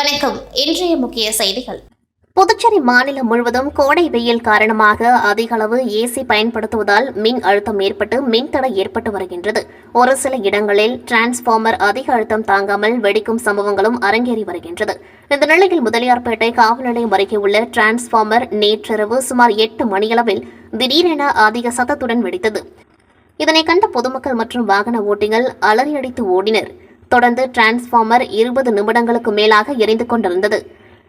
வணக்கம். இன்றைய முக்கிய செய்திகள். புதுச்சேரி மாநிலம் முழுவதும் கோடை வெயில் காரணமாக அதிக அளவு ஏசி பயன்படுத்துவதால் மின் அழுத்தம் ஏற்பட்டு மின்தடை ஏற்பட்டு வருகின்றது. ஒரு சில இடங்களில் டிரான்ஸ்பார்மர் அதிக அழுத்தம் தாங்காமல் வெடிக்கும் சம்பவங்களும் அரங்கேறி வருகின்றது. இந்த நிலையில் முதலியார்பேட்டை காவல் நிலையம் அருகே உள்ள டிரான்ஸ்பார்மர் நேற்றிரவு சுமார் எட்டு மணியளவில் திடீரென அதிக சத்தத்துடன் வெடித்தது. இதனை கண்ட பொதுமக்கள் மற்றும் வாகன ஓட்டிகள் அலறியடித்து ஓடினர். தொடர்ந்து டிரான்ஸ்ஃபார்மர் இருபது நிமிடங்களுக்கு மேலாக எரிந்து கொண்டிருந்தது.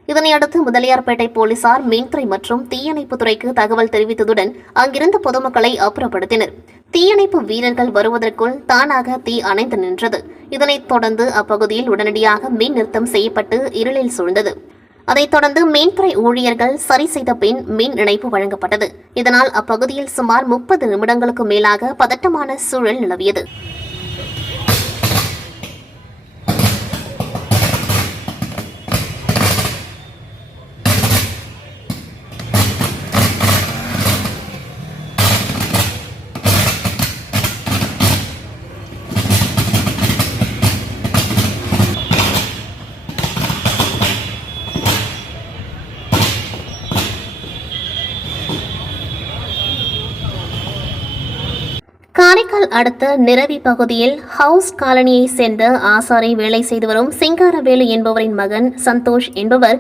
இதனையடுத்து முதலியார்பேட்டை போலீசார் மின்துறை மற்றும் தீயணைப்பு துறைக்கு தகவல் தெரிவித்ததுடன் அங்கிருந்த பொதுமக்களை அப்புறப்படுத்தினர். தீயணைப்பு வீரர்கள் வருவதற்குள் தானாக தீ அணைந்து நின்றது. இதனைத் தொடர்ந்து அப்பகுதியில் உடனடியாக மின் நிறுத்தம் செய்யப்பட்டு இருளில் சூழ்ந்தது. அதைத் தொடர்ந்து மின்துறை ஊழியர்கள் சரி செய்த பின் மின் இணைப்பு வழங்கப்பட்டது. இதனால் அப்பகுதியில் சுமார் முப்பது நிமிடங்களுக்கு மேலாக பதட்டமான சூழல் நிலவியது. அடுத்த நிரவி பகுதியில் ஹவுஸ் காலனியை சேர்ந்த ஆசாரை வேலை செய்து வரும் சிங்காரவேலு என்பவரின் மகன் சந்தோஷ் என்பவர்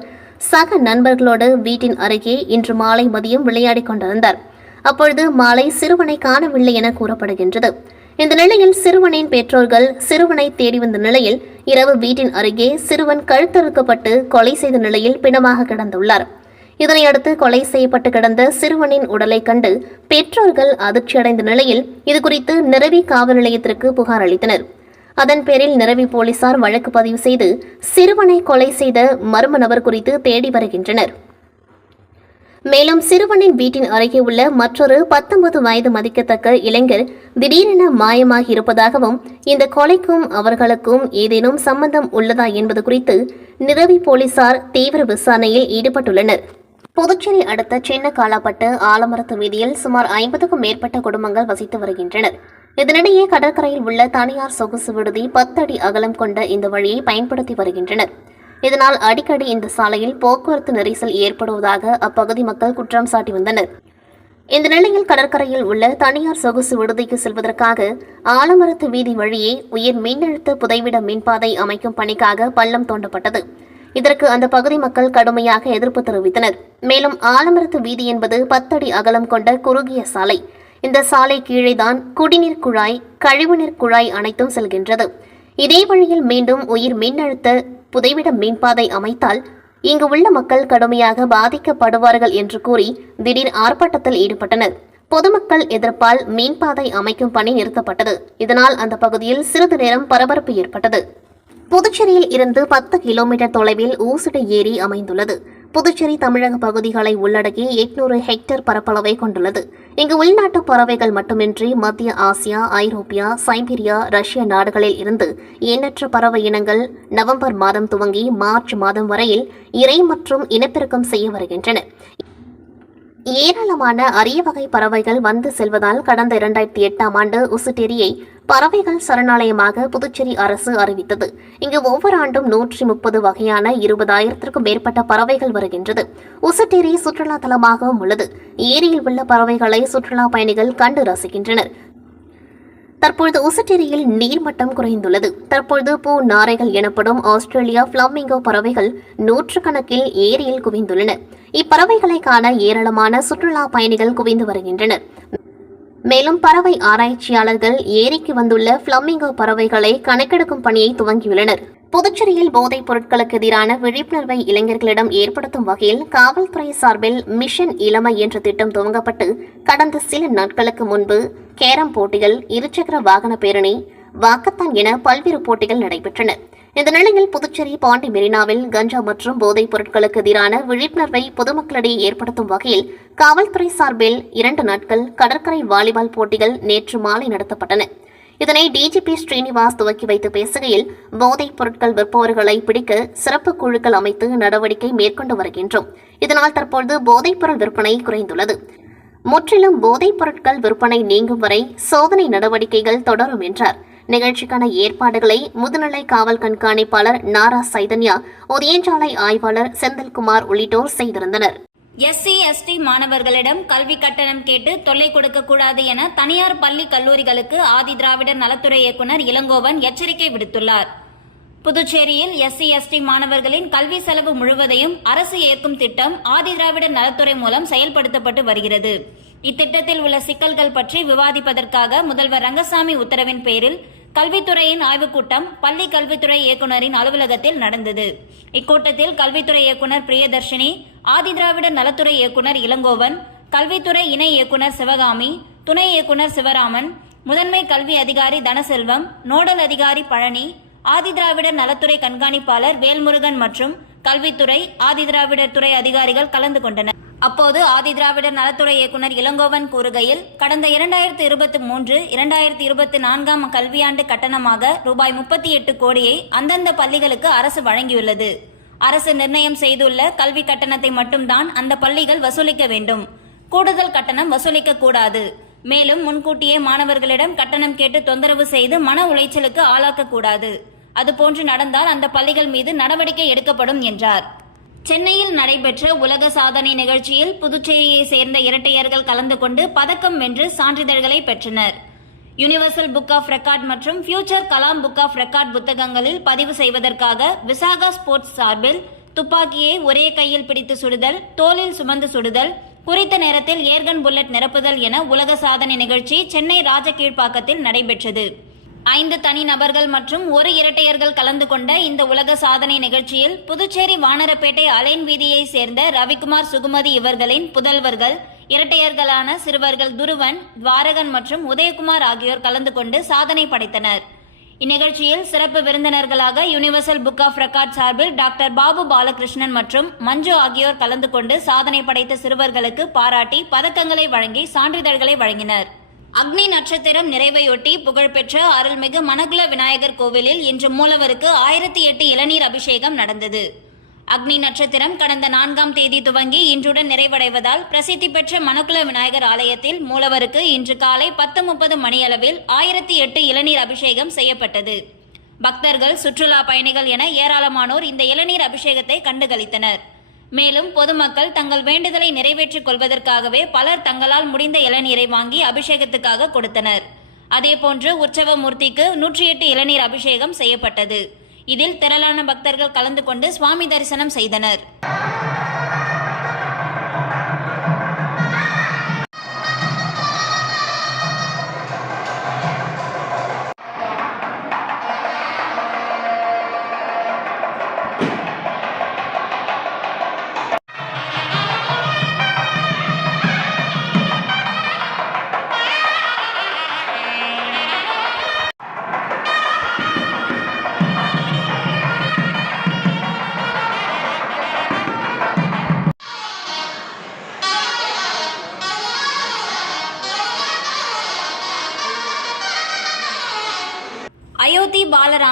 சக நண்பர்களோடு வீட்டின் அருகே இன்று மாலை மதியம் விளையாடிக் கொண்டிருந்தார். அப்பொழுது மாலை சிறுவனை காணவில்லை என கூறப்படுகின்றது. இந்த நிலையில் சிறுவனின் பெற்றோர்கள் சிறுவனை தேடி வந்த நிலையில் இரவு வீட்டின் அருகே சிறுவன் கழுத்தறுக்கப்பட்டு கொலை செய்த நிலையில் பிணமாக கிடந்துள்ளார். இதனையடுத்து கொலை செய்யப்பட்டு கிடந்த சிறுவனின் உடலை கண்டு பெற்றோர்கள் அதிர்ச்சியடைந்த நிலையில் இதுகுறித்து நிரவி காவல் நிலையத்திற்கு புகார் அளித்தனர். அதன் பேரில் நிரவி போலீசார் வழக்கு பதிவு செய்து சிறுவனை கொலை செய்த மர்ம நபர் குறித்து தேடி வருகின்றனர். மேலும் சிறுவனின் வீட்டின் அருகே உள்ள மற்றொரு பத்தொன்பது வயது மதிக்கத்தக்க இளைஞர் திடீரென மாயமாகி இருப்பதாகவும் இந்த கொலைக்கும் அவர்களுக்கும் ஏதேனும் சம்பந்தம் உள்ளதா என்பது குறித்து நிரவி போலீசார் தீவிர விசாரணையில் ஈடுபட்டுள்ளனர். புதுச்சேரி அடுத்த சின்ன காலாப்பட்டு ஆலமரத்து வீதியில் சுமார் ஐம்பதுக்கும் மேற்பட்ட குடும்பங்கள் வசித்து வருகின்றனர். இதனிடையே கடற்கரையில் உள்ள தனியார் சொகுசு விடுதி பத்தடி அகலம் கொண்ட இந்த வழியை பயன்படுத்தி வருகின்றனர். இதனால் அடிக்கடி இந்த சாலையில் போக்குவரத்து நெரிசல் ஏற்படுவதாக அப்பகுதி மக்கள் குற்றம் சாட்டி வந்தனர். இந்த நிலையில் கடற்கரையில் உள்ள தனியார் சொகுசு விடுதிக்கு செல்வதற்காக ஆலமரத்து வீதி வழியே உயர் மின்னழுத்த புதைவிட மின்பாதை அமைக்கும் பணிக்காக பள்ளம் தோண்டப்பட்டது. இதற்கு அந்த பகுதி மக்கள் கடுமையாக எதிர்ப்பு தெரிவித்தனர். மேலும் ஆலமரத்து வீதி என்பது பத்தடி அகலம் கொண்ட குறுகிய சாலை. இந்த சாலை கீழேதான் குடிநீர் குழாய் கழிவுநீர் குழாய் அனைத்தும் செல்கின்றது. இதே வழியில் மீண்டும் உயிர் மின்னழுத்த புதைவிட மீன்பாதை அமைத்தால் இங்கு உள்ள மக்கள் கடுமையாக பாதிக்கப்படுவார்கள் என்று கூறி திடீர் ஆர்ப்பாட்டத்தில் ஈடுபட்டனர். பொதுமக்கள் எதிர்ப்பால் மீன்பாதை அமைக்கும் பணி நிறுத்தப்பட்டது. இதனால் அந்த பகுதியில் சிறிது நேரம் பரபரப்பு ஏற்பட்டது. புதுச்சேரியில் இருந்து பத்து கிலோமீட்டர் தொலைவில் ஊசுடு ஏரி அமைந்துள்ளது. புதுச்சேரி தமிழக பகுதிகளை உள்ளடக்கி எட்நூறு ஹெக்டேர் பரப்பளவை கொண்டுள்ளது. இங்கு உள்நாட்டு பறவைகள் மட்டுமின்றி மத்திய ஆசியா ஐரோப்பியா சைபீரியா ரஷ்ய நாடுகளில் இருந்து எண்ணற்ற பறவை இனங்கள் நவம்பர் மாதம் துவங்கி மார்ச் மாதம் வரையில் இறை மற்றும் இனப்பெருக்கம் செய்ய வருகின்றன. ஏராளமான அரிய வகை பறவைகள் வந்து செல்வதால் கடந்த இரண்டாயிரத்தி எட்டாம் ஆண்டு உசுட்டேரியை பறவைகள் சரணாலயமாக புதுச்சேரி அரசு அறிவித்தது. இங்கு ஒவ்வொரு ஆண்டும் நூற்றி முப்பது வகையான இருபதாயிரத்திற்கும் மேற்பட்ட பறவைகள் வருகின்றது. உசட்டேரி சுற்றுலா தலமாகவும் உள்ளது. ஏரியில் உள்ள பறவைகளை சுற்றுலா பயணிகள் கண்டு ரசிக்கின்றனர். தற்பொழுது உசட்டேரியில் நீர்மட்டம் குறைந்துள்ளது. தற்பொழுது பூ நாரைகள் எனப்படும் ஆஸ்திரேலியா பிளமிங்கோ பறவைகள் நூற்றுக்கணக்கில் ஏரியில் குவிந்துள்ளன. இப்பறவைகளை காண ஏராளமான சுற்றுலா பயணிகள் குவிந்து வருகின்றனர். மேலும் பறவை ஆராய்ச்சியாளர்கள் ஏரிக்கு வந்துள்ள பிளமிங்கோ பறவைகளை கணக்கெடுக்கும் பணியை துவங்கியுள்ளனர். புதுச்சேரியில் போதைப் பொருட்களுக்கு எதிரான விழிப்புணர்வை இளைஞர்களிடம் ஏற்படுத்தும் வகையில் காவல்துறை சார்பில் மிஷன் இளமை என்ற திட்டம் துவங்கப்பட்டு கடந்த சில நாட்களுக்கு முன்பு கேரம் போட்டிகள் இருசக்கர வாகன பேரணி வாக்கத்தான் என பல்வேறு போட்டிகள் நடைபெற்றன. இந்த நிலையில் புதுச்சேரி பாண்டி மெரினாவில் கஞ்சா மற்றும் போதைப் பொருட்களுக்கு எதிரான விழிப்புணர்வை பொதுமக்களிடையே ஏற்படுத்தும் வகையில் காவல்துறை சார்பில் இரண்டு நாட்கள் கடற்கரை வாலிபால் போட்டிகள் நேற்று மாலை நடத்தப்பட்டன. இதனை டிஜிபி ஸ்ரீனிவாஸ் துவக்கி வைத்து பேசுகையில் போதைப் பொருட்கள் விற்பவர்களை பிடிக்க சிறப்பு குழுக்கள் அமைத்து நடவடிக்கை மேற்கொண்டு வருகின்றோம். இதனால் தற்பொழுது போதைப் பொருள் விற்பனை குறைந்துள்ளது. முற்றிலும் போதைப் பொருட்கள் விற்பனை நீங்கும் வரை சோதனை நடவடிக்கைகள் தொடரும் என்றார். நிகழ்ச்சிக்கான ஏற்பாடுகளை முதுநிலை காவல் கண்காணிப்பாளர் நாரா சைதன்யா ஒதியஞ்சாலை ஆய்வாளர் செந்தில்குமார் உள்ளிட்டோர் செய்திருந்தனர். எஸ்சி எஸ்டி மாணவர்களிடம் கல்வி கட்டணம் கேட்டு தொல்லை கொடுக்கக்கூடாது என தனியார் பள்ளி கல்லூரிகளுக்கு ஆதி திராவிடர் நலத்துறை இயக்குநர் இளங்கோவன் எச்சரிக்கை விடுத்துள்ளார். புதுச்சேரியில் எஸ்சி எஸ்டி மாணவர்களின் கல்வி செலவு முழுவதையும் அரசு ஏற்கும் திட்டம் ஆதி திராவிடர் நலத்துறை மூலம் செயல்படுத்தப்பட்டு வருகிறது. இத்திட்டத்தில் உள்ள சிக்கல்கள் பற்றி விவாதிப்பதற்காக முதல்வர் ரங்கசாமி உத்தரவின் பேரில் கல்வித்துறையின் ஆய்வுக்கூட்டம் பள்ளி கல்வித்துறை இயக்குநரின் அலுவலகத்தில் நடந்தது. இக்கூட்டத்தில் கல்வித்துறை இயக்குனர் பிரியதர்ஷினி ஆதிதிராவிட நலத்துறை இயக்குனர் இளங்கோவன் கல்வித்துறை இணை இயக்குனர் சிவகாமி துணை இயக்குனர் சிவராமன் முதன்மை கல்வி அதிகாரி தனசெல்வம் நோடல் அதிகாரி பழனி ஆதிதிராவிடர் நலத்துறை கண்காணிப்பாளர் வேல்முருகன் மற்றும் கல்வித்துறை ஆதிதிராவிடர் துறை அதிகாரிகள் கலந்து கொண்டனர். அப்போது ஆதிதிராவிடர் நலத்துறை இயக்குனர் இளங்கோவன் கூறுகையில் கடந்த இரண்டாயிரத்து இருபத்தி மூன்று இரண்டாயிரத்து இருபத்தி நான்காம் கல்வியாண்டு கட்டணமாக ரூபாய் முப்பத்தி எட்டு கோடியை அந்தந்த பள்ளிகளுக்கு அரசு வழங்கியுள்ளது. அரசு நிர்ணயம் செய்துள்ள கல்வி கட்டணத்தை மட்டும்தான் அந்த பள்ளிகள் வசூலிக்க வேண்டும். கூடுதல் கட்டணம் வசூலிக்க கூடாது. மேலும் முன்கூட்டியே மாணவர்களிடம் கட்டணம் கேட்டு தொந்தரவு செய்து மன உளைச்சலுக்கு ஆளாக்கக்கூடாது அதுபோன்று நடந்தால் அந்த பள்ளிகள் மீது நடவடிக்கை எடுக்கப்படும் என்றார். சென்னையில் நடைபெற்ற உலக சாதனை நிகழ்ச்சியில் புதுச்சேரியை சேர்ந்த இரட்டையர்கள் கலந்து கொண்டு பதக்கம் வென்று சான்றிதழ்களை பெற்றனர். யுனிவர்சல் புக் ஆஃப் ரெக்கார்ட் மற்றும் future Kalam book of record புத்தகங்களில் பதிவு செய்வதற்காக விசாகா ஸ்போர்ட்ஸ் சார்பில் துப்பாக்கியை ஒரே கையில் பிடித்து சுடுதல் தோளில் சுமந்து சுடுதல் குறித்த நேரத்தில் ஏர்கன் புல்லட் நிரப்புதல் என உலக சாதனை நிகழ்ச்சி சென்னை ராஜகீழ்ப்பாக்கத்தில் நடைபெற்றது. ஐந்து தனி நபர்கள் மற்றும் ஒரு இரட்டையர்கள் கலந்து கொண்ட இந்த உலக சாதனை நிகழ்ச்சியில் புதுச்சேரி வானரப்பேட்டை அலைன் வீதியைச் சேர்ந்த ரவிக்குமார் சுகுமதி இவர்களின் புதல்வர்கள் இரட்டையர்களான சிறுவர்கள் துருவன் துவாரகன் மற்றும் உதயகுமார் ஆகியோர் கலந்து கொண்டு சாதனை படைத்தனர். இந்நிகழ்ச்சியில் சிறப்பு விருந்தினர்களாக யுனிவர்சல் புக் ஆஃப் ரெக்கார்ட் சார்பில் டாக்டர் பாபு பாலகிருஷ்ணன் மற்றும் மஞ்சு ஆகியோர் கலந்து கொண்டு சாதனை படைத்த சிறுவர்களுக்கு பாராட்டி பதக்கங்களை வழங்கி சான்றிதழ்களை வழங்கினர். அக்னி நட்சத்திரம் நிறைவையொட்டி புகழ்பெற்ற அருள்மிகு மணக்குல விநாயகர் கோவிலில் இன்று மூலவருக்கு ஆயிரத்தி எட்டு இளநீர் அபிஷேகம் நடந்தது. அக்னி நட்சத்திரம் கடந்த நான்காம் தேதி துவங்கி இன்றுடன் நிறைவடைவதால் பிரசித்தி பெற்ற மணகுல விநாயகர் ஆலயத்தில் மூலவருக்கு இன்று காலை பத்து முப்பது மணியளவில் ஆயிரத்தி எட்டு இளநீர் அபிஷேகம் செய்யப்பட்டது. பக்தர்கள் சுற்றுலா பயணிகள் என ஏராளமானோர் இந்த இளநீர் அபிஷேகத்தை கண்டுகளித்தனர். மேலும் பொதுமக்கள் தங்கள் வேண்டுதலை நிறைவேற்றிக் கொள்வதற்காகவே பலர் தங்களால் முடிந்த இளநீரை வாங்கி அபிஷேகத்துக்காக கொடுத்தனர். அதேபோன்று உற்சவ மூர்த்திக்கு நூற்றி எட்டு இளநீர் அபிஷேகம் செய்யப்பட்டது. இதில் திரளான பக்தர்கள் கலந்து கொண்டு சுவாமி தரிசனம் செய்தனர்.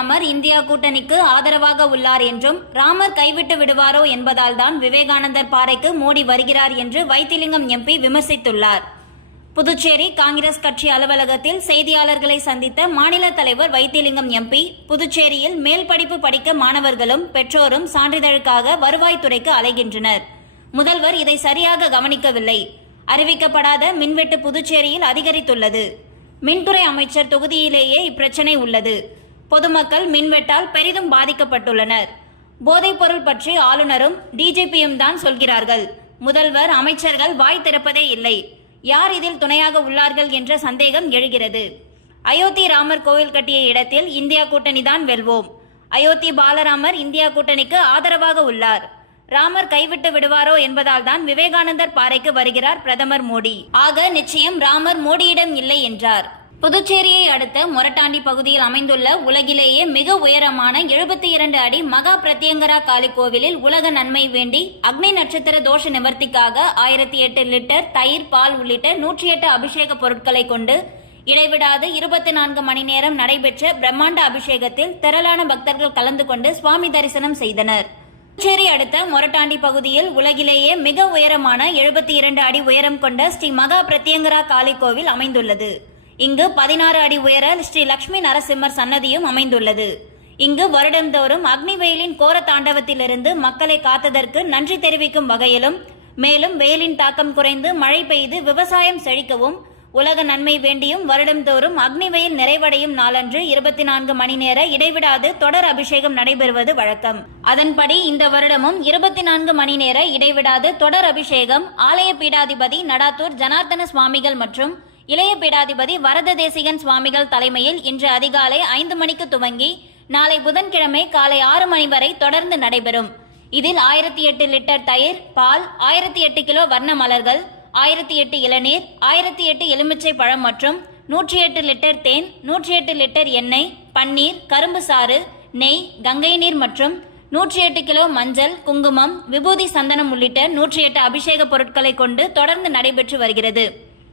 ராமர் இந்தியா கூட்டணிக்கு ஆதரவாக உள்ளார் என்றும் ராமர் கைவிட்டு விடுவாரோ என்பதால் தான் விவேகானந்தர் பாறைக்கு மோடி வருகிறார் என்று வைத்திலிங்கம் எம்பி விமர்சித்துள்ளார். புதுச்சேரி காங்கிரஸ் கட்சி அலுவலகத்தில் செய்தியாளர்களை சந்தித்த மாநில தலைவர் வைத்திலிங்கம் எம்பி புதுச்சேரியில் மேல் படிப்பு படிக்க மாணவர்களும் பெற்றோரும் சான்றிதழுக்காக வருவாய்த்துறைக்கு அலைகின்றனர். முதல்வர் இதை சரியாக கவனிக்கவில்லை. அறிவிக்கப்படாத மின்வெட்டு புதுச்சேரியில் அதிகரித்துள்ளது. மின்துறை அமைச்சர் தொகுதியிலேயே இப்பிரச்சனை உள்ளது. பொதுமக்கள் மின்வெட்டால் பெரிதும் பாதிக்கப்பட்டுள்ளனர். போதைப்பொருள் பற்றி ஆளுநரும் டிஜிபியும் தான் சொல்கிறார்கள். முதல்வர் அமைச்சர்கள் வாய் திறப்பதே இல்லை. யார் இதில் துணையாக உள்ளார்கள் என்ற சந்தேகம் எழுகிறது. அயோத்தி ராமர் கோவில் கட்டிய இடத்தில் இந்தியா கூட்டணி தான் வெல்வோம். அயோத்தி பாலராமர் இந்தியா கூட்டணிக்கு ஆதரவாக உள்ளார். ராமர் கைவிட்டு விடுவாரோ என்பதால் தான் விவேகானந்தர் பாறைக்கு வருகிறார் பிரதமர் மோடி. ஆக நிச்சயம் ராமர் மோடியிடம் இல்லை என்றார். புதுச்சேரியை அடுத்த மொரட்டாண்டி பகுதியில் அமைந்துள்ள உலகிலேயே மிக உயரமான எழுபத்தி இரண்டு அடி மகா பிரத்யங்கரா காளி கோவிலில் உலக நன்மை வேண்டி அக்னி நட்சத்திர தோஷ நிவர்த்திக்காக ஆயிரத்தி எட்டு லிட்டர் தயிர் பால் உள்ளிட்ட நூற்றி எட்டு அபிஷேக பொருட்களை கொண்டு இடைவிடாது இருபத்தி நான்கு மணி நேரம் நடைபெற்ற பிரம்மாண்ட அபிஷேகத்தில் திரளான பக்தர்கள் கலந்து கொண்டு சுவாமி தரிசனம் செய்தனர். புதுச்சேரி அடுத்த மொரட்டாண்டி பகுதியில் உலகிலேயே மிக உயரமான எழுபத்தி இரண்டு அடி உயரம் கொண்ட ஸ்ரீ மகா பிரத்யங்கரா காளி கோவில் அமைந்துள்ளது. இங்கு பதினாறு அடி உயர ஸ்ரீ லட்சுமி நரசிம்மர் சன்னதியும் அமைந்துள்ளது. இங்கு வருடந்தோறும் அக்னி வெயிலின் கோர தாண்டவத்திலிருந்து மக்களை காத்ததற்கு நன்றி தெரிவிக்கும் வகையிலும் மேலும் வெயிலின் தாக்கம் குறைந்து மழை பெய்து விவசாயம் செழிக்கவும் உலக நன்மை வேண்டியும் வருடந்தோறும் அக்னி வெயில் நிறைவடையும் நாளன்று இருபத்தி நான்கு மணி நேர இடைவிடாது தொடர் அபிஷேகம் நடைபெறுவது வழக்கம். அதன்படி இந்த வருடமும் இருபத்தி நான்கு மணி நேர இடைவிடாது தொடர் அபிஷேகம் ஆலய பீடாதிபதி நடாத்தூர் ஜனார்த்தன சுவாமிகள் மற்றும் இளைய பீடாதிபதி வரத தேசிகன் சுவாமிகள் தலைமையில் இன்று அதிகாலை ஐந்து மணிக்கு துவங்கி நாளை புதன்கிழமை காலை ஆறு மணி வரை தொடர்ந்து நடைபெறும். இதில் ஆயிரத்தி எட்டு லிட்டர் தயிர் பால் ஆயிரத்தி எட்டு கிலோ வர்ண மலர்கள் ஆயிரத்தி எட்டு இளநீர் ஆயிரத்தி எட்டு எலுமிச்சை பழம் மற்றும் நூற்றி எட்டு லிட்டர் தேன் நூற்றி எட்டு லிட்டர் எண்ணெய் பன்னீர் கரும்பு சாறு நெய் கங்கை நீர் மற்றும் நூற்றி எட்டு கிலோ மஞ்சள் குங்குமம் விபூதி சந்தனம் உள்ளிட்ட நூற்றி எட்டு அபிஷேக பொருட்களை கொண்டு தொடர்ந்து நடைபெற்று வருகிறது.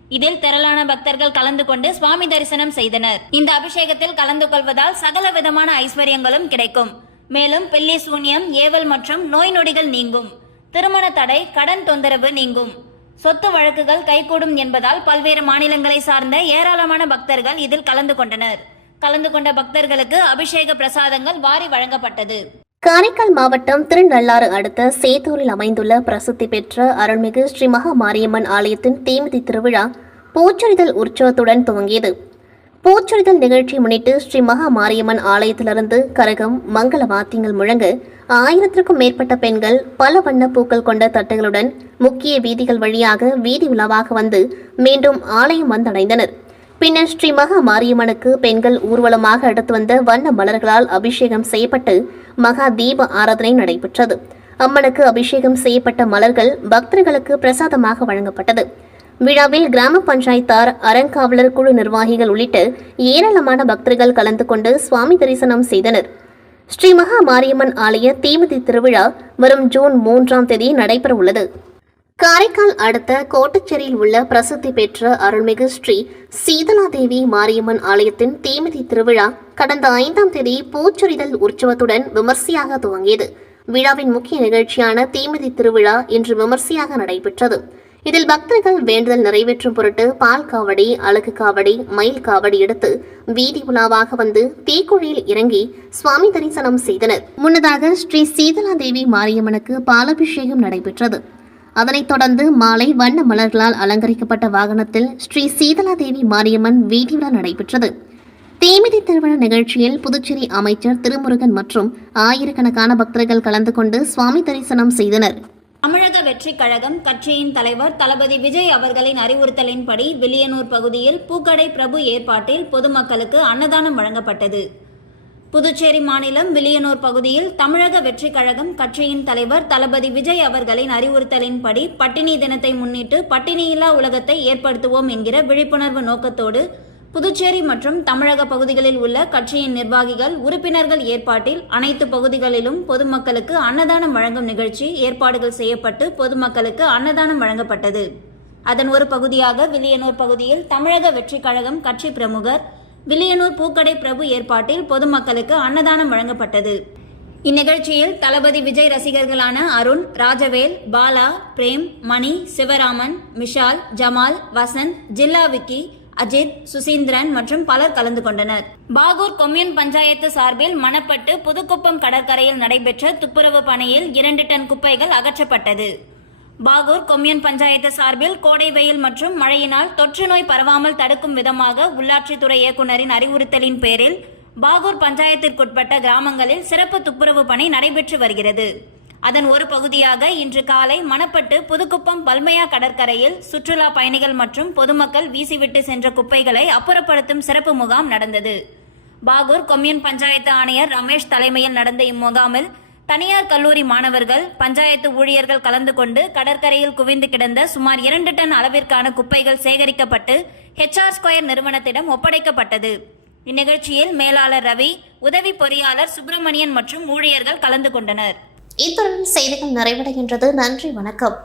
இதில் திரளான பக்தர்கள் கலந்து கொண்டு சுவாமி தரிசனம் செய்தனர். இந்த அபிஷேகத்தில் கலந்து கொள்வதால் சகல விதமான ஐஸ்வர்யங்களும் கிடைக்கும். மேலும் பில்லி சூன்யம் ஏவல் மற்றும் நோய் நொடிகள் நீங்கும். திருமண தடை கடன் தொந்தரவு நீங்கும். சொத்து வழக்குகள் கைகூடும் என்பதால் பல்வேறு மாநிலங்களை சார்ந்த ஏராளமான பக்தர்கள் இதில் கலந்து கொண்டனர். கலந்து கொண்ட பக்தர்களுக்கு அபிஷேக பிரசாதங்கள் வாரி வழங்கப்பட்டது. காரைக்கால் மாவட்டம் திருநள்ளாறு அடுத்த சேத்தூரில் அமைந்துள்ள பிரசித்தி பெற்ற அருள்மிகு ஸ்ரீ மகா மாரியம்மன் ஆலயத்தின் தீமிதி திருவிழா பூச்சொரிதல் உற்சவத்துடன் துவங்கியது. பூச்சொரிதல் நிகழ்ச்சி முன்னிட்டு ஸ்ரீ மகா மாரியம்மன் ஆலயத்திலிருந்து கரகம் மங்கள வாத்தியங்கள் முழங்க ஆயிரத்திற்கும் மேற்பட்ட பெண்கள் பல வண்ண பூக்கள் கொண்ட தட்டுகளுடன் முக்கிய வீதிகள் வழியாக வீதி உலாவாக வந்து மீண்டும் ஆலயம் வந்தடைந்தனர். பின்னர் ஸ்ரீ மகா மாரியம்மனுக்கு பெண்கள் ஊர்வலமாக எடுத்து வந்த வண்ண மலர்களால் அபிஷேகம் செய்யப்பட்டு மகா தீப ஆராதனை நடைபெற்றது. அம்மனுக்கு அபிஷேகம் செய்யப்பட்ட மலர்கள் பக்தர்களுக்கு பிரசாதமாக வழங்கப்பட்டது. விழாவில் கிராம பஞ்சாயத்தார் அறங்காவலர் குழு நிர்வாகிகள் உள்ளிட்ட ஏராளமான பக்தர்கள் கலந்து கொண்டு சுவாமி தரிசனம் செய்தனர். ஸ்ரீ மகா மாரியம்மன் ஆலய தீமிதி திருவிழா வரும் ஜூன் மூன்றாம் தேதி நடைபெறவுள்ளது. காரைக்கால் அடுத்த கோட்டச்சேரியில் உள்ள பிரசித்தி பெற்ற அருள்மிகு ஸ்ரீ சீதலாதேவி மாரியம்மன் ஆலயத்தின் தீமிதி திருவிழா கடந்த ஐந்தாம் தேதி பூச்சொரிதல் உற்சவத்துடன் விமர்சையாக துவங்கியது. விழாவின் முக்கிய நிகழ்ச்சியான தீமிதி திருவிழா இன்று விமர்சையாக நடைபெற்றது. இதில் பக்தர்கள் வேண்டுதல் நிறைவேற்றும் பொருட்டு பால் காவடி அழகு காவடி மயில் காவடி எடுத்து வீதி உலாவாக வந்து தீக்குழியில் இறங்கி சுவாமி தரிசனம் செய்தனர். முன்னதாக ஸ்ரீ சீதலாதேவி மாரியம்மனுக்கு பாலாபிஷேகம் நடைபெற்றது. அதனைத் தொடர்ந்து மாலை வண்ண மலர்களால் அலங்கரிக்கப்பட்ட வாகனத்தில் ஸ்ரீ சீதலாதேவி மாரியம்மன் வீதியுலா நடைபெற்றது. தீமிதி திருவிழா நிகழ்ச்சியில் புதுச்சேரி அமைச்சர் திருமுருகன் மற்றும் ஆயிரக்கணக்கான பக்தர்கள் கலந்து கொண்டு சுவாமி தரிசனம் செய்தனர். தமிழக வெற்றிக் கழகம் கட்சியின் தலைவர் தளபதி விஜய் அவர்களின் அறிவுறுத்தலின்படி வில்லியனூர் பகுதியில் பூக்கடை பிரபு ஏற்பாட்டில் பொதுமக்களுக்கு அன்னதானம் வழங்கப்பட்டது. புதுச்சேரி மாநிலம் வில்லியனூர் பகுதியில் தமிழக வெற்றிக் கழகம் கட்சியின் தலைவர் தளபதி விஜய் அவர்களின் அறிவுறுத்தலின்படி பட்டினி தினத்தை முன்னிட்டு பட்டினியில்லா உலகத்தை ஏற்படுத்துவோம் என்கிற விழிப்புணர்வு நோக்கத்தோடு புதுச்சேரி மற்றும் தமிழக பகுதிகளில் உள்ள கட்சியின் நிர்வாகிகள் உறுப்பினர்கள் ஏற்பாட்டில் அனைத்து பகுதிகளிலும் பொதுமக்களுக்கு அன்னதானம் வழங்கும் நிகழ்ச்சி ஏற்பாடுகள் செய்யப்பட்டு பொதுமக்களுக்கு அன்னதானம் வழங்கப்பட்டது. அதன் ஒரு பகுதியாக வில்லியனூர் பகுதியில் தமிழக வெற்றிக் கழகம் கட்சி பிரமுகர் வில்லியனூர் பூக்கடை பிரபு ஏற்பாட்டில் பொதுமக்களுக்கு அன்னதானம் வழங்கப்பட்டது. இந்நிகழ்ச்சியில் தளபதி விஜய் ரசிகர்களான அருண் ராஜவேல் பாலா பிரேம் மணி சிவராமன் விஷால் ஜமால் வசந்த் ஜில்லா விக்கி அஜித் சுசீந்திரன் மற்றும் பலர் கலந்து கொண்டனர். பாகூர் கொம்யூன் பஞ்சாயத்து சார்பில் மணப்பட்டு புதுக்குப்பம் கடற்கரையில் நடைபெற்ற துப்புரவு பணியில் இரண்டு டன் குப்பைகள் அகற்றப்பட்டது. பாகூர் கொம்யூன் பஞ்சாயத்து சார்பில் கோடை வெயில் மற்றும் மழையினால் தொற்று நோய் பரவாமல் தடுக்கும் விதமாக உள்ளாட்சித்துறை இயக்குநரின் அறிவுறுத்தலின் பேரில் பாகூர் பஞ்சாயத்திற்குட்பட்ட கிராமங்களில் சிறப்பு துப்புரவு பணி நடைபெற்று வருகிறது. அதன் ஒரு பகுதியாக இன்று காலை மணப்பட்டு புதுக்குப்பம் பல்மையா கடற்கரையில் சுற்றுலா பயணிகள் மற்றும் பொதுமக்கள் வீசிவிட்டு சென்ற குப்பைகளை அப்புறப்படுத்தும் சிறப்பு முகாம் நடந்தது. பாகூர் கொம்யூன் பஞ்சாயத்து ஆணையர் ரமேஷ் தலைமையில் நடந்த இம்முகாமில் தனியார் கல்லூரி மாணவர்கள் பஞ்சாயத்து ஊழியர்கள் கலந்து கொண்டு கடற்கரையில் குவிந்து கிடந்த சுமார் இரண்டு டன் அளவிற்கான குப்பைகள் சேகரிக்கப்பட்டு ஹெச்ஆர் ஸ்கொயர் நிறுவனத்திடம் ஒப்படைக்கப்பட்டது. இந்நிகழ்ச்சியில் மேலாளர் ரவி உதவி பொறியாளர் சுப்பிரமணியன் மற்றும் ஊழியர்கள் கலந்து கொண்டனர். இத்துடன் செய்திகள் நிறைவடைகின்றது. நன்றி வணக்கம்.